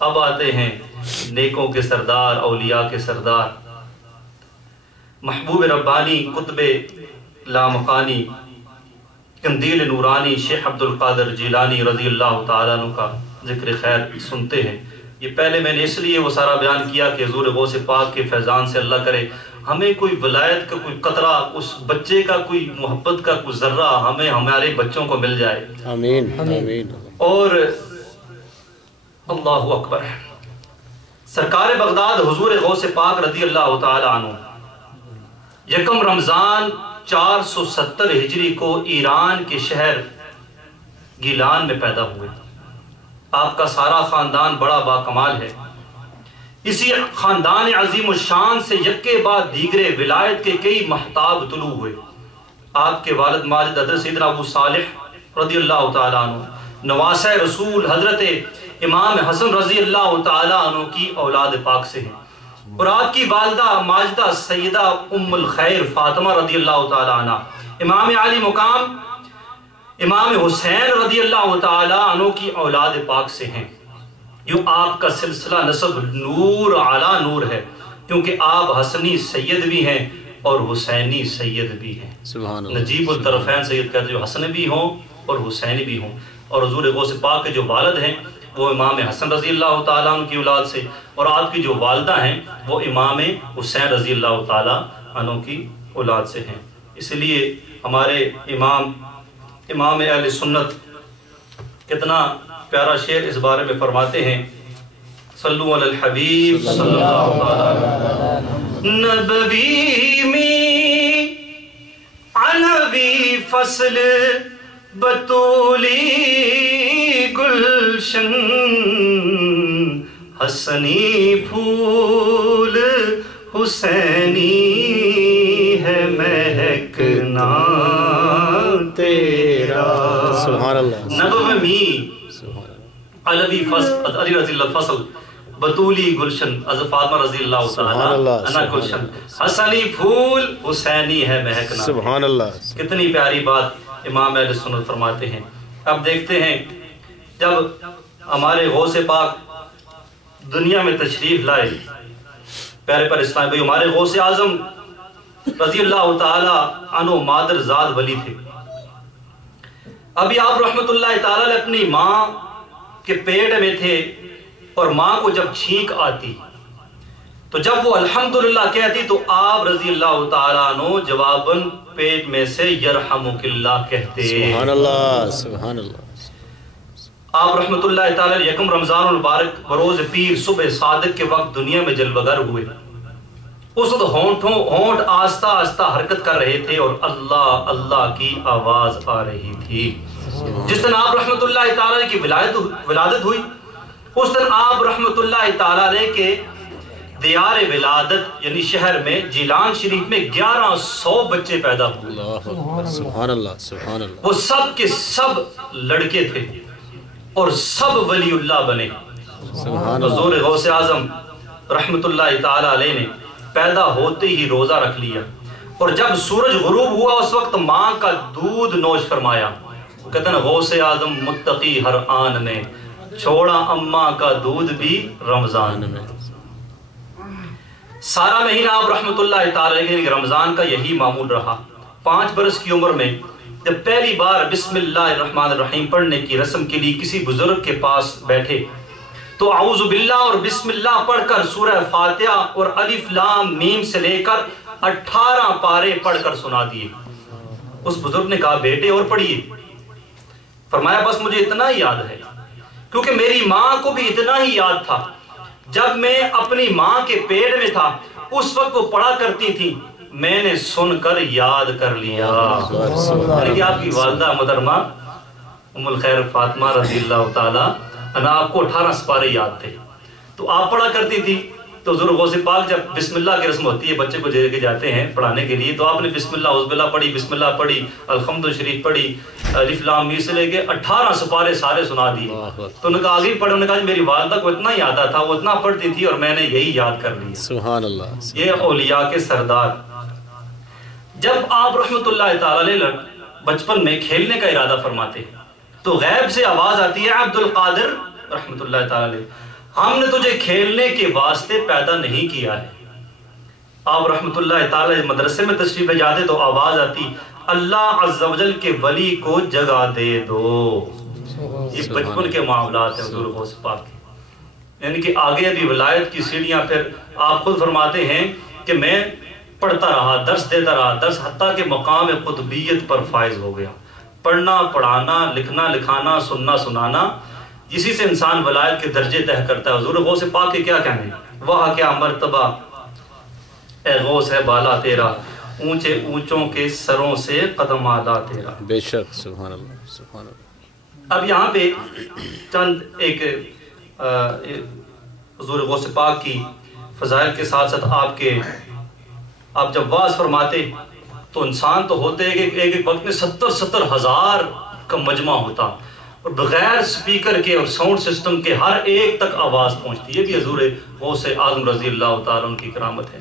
اب آتے ہیں نیکوں کے سردار، اولیاء کے سردار، محبوب ربانی، قطب لامکانی، قندیل نورانی شیخ عبد القادر جیلانی رضی اللہ تعالیٰ عنہ کا ذکر خیر سنتے ہیں۔ یہ پہلے میں نے اس لیے وہ سارا بیان کیا کہ حضور غوث پاک کے فیضان سے اللہ کرے ہمیں کوئی ولایت کا کوئی قطرہ، اس بچے کا کوئی محبت کا کوئی ذرہ ہمیں ہمارے بچوں کو مل جائے، آمین آمین۔ اور اللہ اکبر، سرکار بغداد حضور غوث پاک رضی اللہ تعالی عنہ یکم رمضان 470 ہجری کو ایران کے شہر گیلان میں پیدا ہوئے۔ آپ کا سارا خاندان بڑا باکمال ہے۔ اسی خاندان عظیم الشان سے یکے بعد دیگرے ولایت کے کئی مہتاب طلوع ہوئے۔ آپ کے والد ماجد حضرت سیدنا ابو صالح رضی اللہ تعالیٰ عنہ نواسہ رسول حضرت امام حسن رضی اللہ تعالیٰ عنہ کی اولاد پاک سے ہیں، اور آپ کی والدہ ماجدہ سیدہ ام الخیر فاطمہ رضی اللہ تعالیٰ عنہ امام علی مقام امام حسین رضی اللہ تعالیٰ عنہ کی اولاد پاک سے ہیں۔ یوں آپ کا سلسلہ نسب نور علی نور ہے، کیونکہ آپ حسنی سید بھی ہیں اور حسینی سید بھی ہیں۔ سبحان اللہ۔ نجیب الطرفین سید کہتے ہیں جو حسن بھی ہوں اور حسین بھی ہوں، اور حضور غوث پاک کے جو والد ہیں وہ امام حسن رضی اللہ تعالیٰ عنہ کی اولاد سے، اور آپ کی جو والدہ ہیں وہ امام حسین رضی اللہ تعالیٰ عنہ کی اولاد سے ہیں۔ اس لیے ہمارے امام اہل سنت کتنا پیارا شعر اس بارے میں فرماتے ہیں، صلو علی الحبیب صلی اللہ علیہ نبوی میں علوی فصل بطولی گلشن حسنی پھول حسینی ہے مہکنا تیرا۔ سبحان اللہ۔ نبوی علوی فصل، علی رضی اللہ فصل بطولی گلشن، حضرت فاطمہ رضی اللہ تعالیٰ عنہ گلشن، حسنی پھول حسینی ہے مہکنا۔ سبحان اللہ۔ کتنی پیاری بات امام اہل سنت فرماتے ہیں۔ اب دیکھتے ہیں جب ہمارے غوث پاک دنیا میں تشریف لائے، پیارے پر اسلام بھائی، ہمارے غوث اعظم رضی اللہ تعالی عنہ مادر زاد ولی تھے۔ ابھی آپ رحمت اللہ تعالی اپنی ماں کے پیٹ میں تھے، اور ماں کو جب چھینک آتی تو جب وہ الحمدللہ کہتی تو آپ رضی اللہ تعالیٰ عنہ جواباً پیٹ میں سے یرحمک اللہ کہتے۔ سبحان اللہ سبحان اللہ۔ آپ رحمت اللہ تعالیٰ یکم رمضان المبارک بروز پیر صبح صادق کے وقت دنیا میں جلوگر ہوئے۔ اس وقت ہونٹ آہستہ آہستہ حرکت کر رہے تھے اور اللہ اللہ کی آواز آ رہی تھی۔ جس دن آپ رحمت اللہ تعالیٰ کی ولادت ہوئی، اس دن آپ رحمت اللہ تعالیٰ کے دیار ولادت یعنی شہر میں جیلان شریف میں 1100 بچے پیدا ہوئے۔ سبحان اللہ سبحان اللہ۔ وہ سب کے سب لڑکے تھے اور سب ولی اللہ بنے۔ سبحان اللہ۔ حضور غوث اعظم رحمت اللہ تعالیٰ علیہ نے پیدا ہوتے ہی روزہ رکھ لیا، اور جب سورج غروب ہوا اس وقت ماں کا دودھ نوش فرمایا۔ کہتے ہیں غوث اعظم متقی ہر آن نے چھوڑا اماں کا دودھ بھی رمضان میں۔ سارا مہینہ آپ رحمت اللہ تعالیٰ علیہ رمضان کا یہی معمول رہا۔ 5 برس کی عمر میں جب پہلی بار بسم اللہ الرحمن الرحیم پڑھنے کی رسم کے لیے کسی بزرگ کے پاس بیٹھے تو اعوذ باللہ اور بسم اللہ پڑھ کر سورہ فاتحہ اور الف لام میم سے لے کر 18 پارے پڑھ کر سنا دیے۔ اس بزرگ نے کہا بیٹے اور پڑھیے۔ فرمایا بس مجھے اتنا ہی یاد ہے، کیونکہ میری ماں کو بھی اتنا ہی یاد تھا۔ جب میں اپنی ماں کے پیٹ میں تھا اس وقت وہ پڑھا کرتی تھی، میں نے سن کر یاد کر لیا۔ یعنی آپ کی والدہ محترمہ ام الخیر فاطمہ رضی اللہ تعالیٰ عنہ آپ کو 18 سپارے یاد تھے، تو آپ پڑھا کرتی تھی۔ تو حضور غوث پاک جب بسم اللہ کی رسم ہوتی ہے بچے کو لے کے جاتے ہیں پڑھانے کے لیے، تو آپ نے بسم اللہ عزب اللہ پڑھی، بسم اللہ پڑھی، الحمد شریف پڑھی، الف لام میم سے لے کے 18 سپارے سارے سنا دیے۔ تو انہوں نے کہا آگے پڑھا، انہوں نے کہا میری والدہ کو اتنا ہی آتا تھا، وہ اتنا پڑھتی تھی اور میں نے یہی یاد کر لیا۔ سبحان اللہ۔ یہ اولیاء کے سردار۔ جب آپ رحمت اللہ تعالی بچپن میں کھیلنے کا ارادہ فرماتے تو غیب سے آواز آتی ہے عبد القادر رحمت اللہ تعالی ہم نے تجھے کھیلنے کے واسطے پیدا نہیں کیا ہے۔ آپ رحمت اللہ تعالی مدرسے میں تشریف لے جاتے تو آواز آتی اللہ عز و جل کے ولی کو جگہ دے دو۔ یہ بچپن کے معاملات ہیں حضور غوث پاک کے، یعنی کہ آگے ابھی ولایت کی سیڑھیاں، پھر آپ خود فرماتے ہیں کہ میں پڑھتا رہا، درس دیتا رہا، درس حتیٰ کہ مقام قطبیت پر فائز ہو گیا۔ پڑھنا پڑھانا، لکھنا لکھانا، سننا سنانا، اسی سے انسان ولایت کے درجے طے کرتا ہے۔ حضور غوث پاک کے کیا کہنے، وہ کیا مرتبہ اے غوث ہے بالا تیرا، اونچے اونچوں کے سروں سے قدم آلا تیرا۔ بے شک، سبحان اللہ سبحان اللہ۔ اب یہاں پہ چند ایک حضور غوث پاک کی فضائل کے ساتھ ساتھ آپ جب واعظ فرماتے تو انسان تو ہوتے ہیں کہ ایک وقت میں 70 ہزار کا مجمع ہوتا، اور بغیر سپیکر کے اور ساؤنڈ سسٹم کے ہر ایک تک آواز پہنچتی ہے۔ یہ بھی حضور غوث اعظم رضی اللہ تعالیٰ عنہ کی کرامت ہے۔